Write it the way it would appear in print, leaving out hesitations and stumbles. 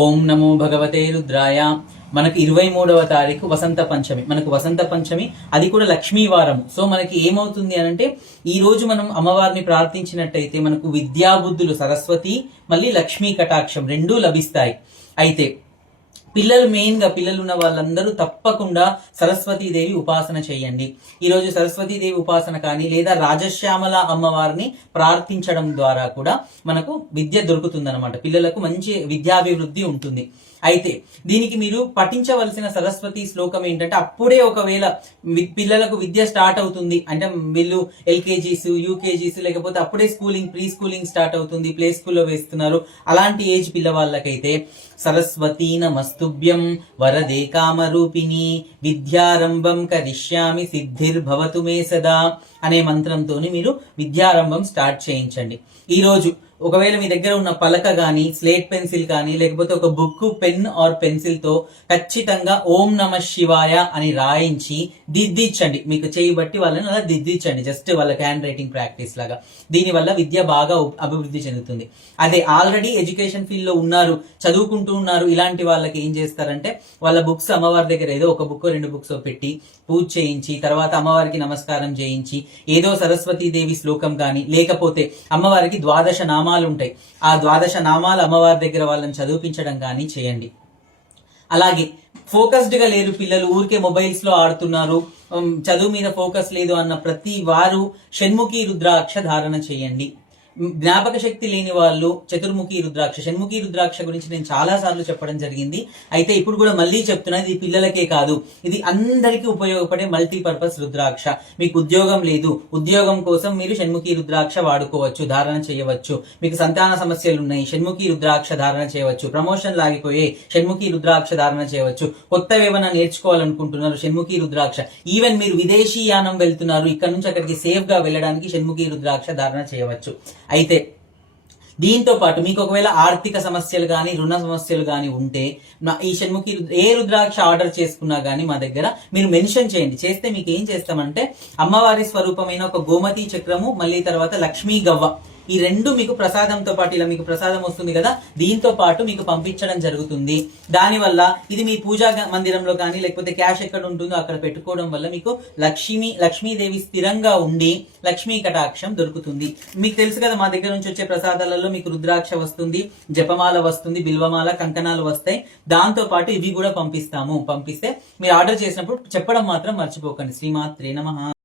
ఓం నమో భగవతే రుద్రాయ. మనకి 23వ తారీఖు వసంత పంచమి. మనకు వసంత పంచమి, అది కూడా లక్ష్మీ వారం. సో మనకి ఏమవుతుంది అనంటే, ఈ రోజు మనం అమ్మవారిని ప్రార్థించినట్టయితే మనకు విద్యాబుద్ధులు, సరస్వతి మళ్ళీ లక్ష్మీ కటాక్షం రెండూ లభిస్తాయి. అయితే పిల్లలు ఉన్న వాళ్ళందరూ తప్పకుండా సరస్వతీదేవి ఉపాసన చేయండి. ఈ రోజు సరస్వతీదేవి ఉపాసన కానీ లేదా రాజశ్యామల అమ్మవారిని ప్రార్థించడం ద్వారా కూడా మనకు విద్య దొరుకుతుంది అనమాట. పిల్లలకు మంచి విద్యాభివృద్ధి ఉంటుంది. అయితే దీనికి మీరు పఠించవలసిన సరస్వతి శ్లోకం ఏంటంటే, అప్పుడే ఒకవేళ పిల్లలకు విద్య స్టార్ట్ అవుతుంది అంటే, వీళ్ళు ఎల్కేజీస్, యూకేజీస్, లేకపోతే అప్పుడే ప్రీ స్కూలింగ్ స్టార్ట్ అవుతుంది, ప్లే స్కూల్లో వేస్తున్నారు, అలాంటి ఏజ్ పిల్లవాళ్ళకైతే సరస్వతీ నమస్తుభ్యం వరదే కామరూపిణి విద్యారంభం కరిష్యామి సిద్ధిర్భవతు మే సదా అనే మంత్రంతోని మీరు విద్యారంభం స్టార్ట్ చేయించండి. ఈ రోజు ఒకవేళ మీ దగ్గర ఉన్న పలక గాని, స్లేట్ పెన్సిల్ కానీ, లేకపోతే ఒక బుక్, పెన్ ఆర్ పెన్సిల్ తో ఖచ్చితంగా ఓం నమ శివాయ అని రాయించి దిద్దించండి. మీకు చేయబట్టి వాళ్ళని అలా దిద్దించండి, జస్ట్ వాళ్ళకి హ్యాండ్ రైటింగ్ ప్రాక్టీస్ లాగా. దీనివల్ల విద్య బాగా అభివృద్ధి చెందుతుంది. అదే ఆల్రెడీ ఎడ్యుకేషన్ ఫీల్డ్ లో ఉన్నారు, చదువుకుంటూ ఉన్నారు, ఇలాంటి వాళ్ళకి ఏం చేస్తారంటే, వాళ్ళ బుక్స్ అమ్మవారి దగ్గర ఏదో ఒక బుక్, 2 బుక్స్ పెట్టి పూజ చేయించి, తర్వాత అమ్మవారికి నమస్కారం చేయించి, ఏదో సరస్వతీదేవి శ్లోకం కానీ, లేకపోతే అమ్మవారికి 12 నామాలు ఉంటాయి, ఆ 12 నామాలు అమ్మవారి దగ్గర వాళ్ళని చదివించడం కానీ చేయండి. అలాగే ఫోకస్డ్ గా లేరు పిల్లలు, ఊరికే మొబైల్స్ లో ఆడుతున్నారు, చదువు మీద ఫోకస్ లేదు అన్న ప్రతి వారు షణ్ముఖి రుద్రాక్ష ధారణ చేయండి. జ్ఞాపక శక్తి లేని వాళ్ళు చతుర్ముఖి రుద్రాక్ష, షణ్ముఖి రుద్రాక్ష గురించి నేను చాలా సార్లు చెప్పడం జరిగింది. అయితే ఇప్పుడు కూడా మళ్ళీ చెప్తున్నా, ఇది పిల్లలకే కాదు, ఇది అందరికీ ఉపయోగపడే మల్టీపర్పస్ రుద్రాక్ష. మీకు ఉద్యోగం లేదు, ఉద్యోగం కోసం మీరు షణ్ముఖి రుద్రాక్ష వాడుకోవచ్చు, ధారణ చేయవచ్చు. మీకు సంతాన సమస్యలు ఉన్నాయి, షణ్ముఖి రుద్రాక్ష ధారణ చేయవచ్చు. ప్రమోషన్ లాగిపోయే, షణ్ముఖి రుద్రాక్ష ధారణ చేయవచ్చు. కొత్తవి ఏమైనా నేర్చుకోవాలనుకుంటున్నారు, షణ్ముఖి రుద్రాక్ష. ఈవెన్ మీరు విదేశీ యానం వెళ్తున్నారు, ఇక్కడ నుంచి అక్కడికి సేఫ్ గా వెళ్ళడానికి షణ్ముఖి రుద్రాక్ష ధారణ చేయవచ్చు. అయితే దీంతో పాటు మీకు ఒకవేళ ఆర్థిక సమస్యలు కానీ, రుణ సమస్యలు కానీ ఉంటే, ఈ షణ్ముఖి ఏ రుద్రాక్ష ఆర్డర్ చేసుకున్నా గానీ మా దగ్గర మీరు మెన్షన్ చేయండి. చేస్తే మీకు ఏం చేస్తామంటే, అమ్మవారి స్వరూపమైన ఒక గోమతి చక్రము, మళ్ళీ తర్వాత లక్ష్మీ గవ్వ, ఈ 2 మీకు ప్రసాదంతో పాటు, ఇలా మీకు ప్రసాదం వస్తుంది కదా, దీంతో పాటు మీకు పంపించడం జరుగుతుంది. దానివల్ల ఇది మీ పూజా మందిరంలో కానీ, లేకపోతే క్యాష్ ఎక్కడ ఉంటుందో అక్కడ పెట్టుకోవడం వల్ల మీకు లక్ష్మీదేవి స్థిరంగా ఉండి లక్ష్మీ కటాక్షం దొరుకుతుంది. మీకు తెలుసు కదా, మా దగ్గర నుంచి వచ్చే ప్రసాదాలలో మీకు రుద్రాక్ష వస్తుంది, జపమాల వస్తుంది, బిల్వమాల, కంకణాలు వస్తాయి. దాంతో పాటు ఇవి కూడా పంపిస్తే మీరు ఆర్డర్ చేసినప్పుడు చెప్పడం మాత్రం మర్చిపోకండి. శ్రీమాత్రే నమః.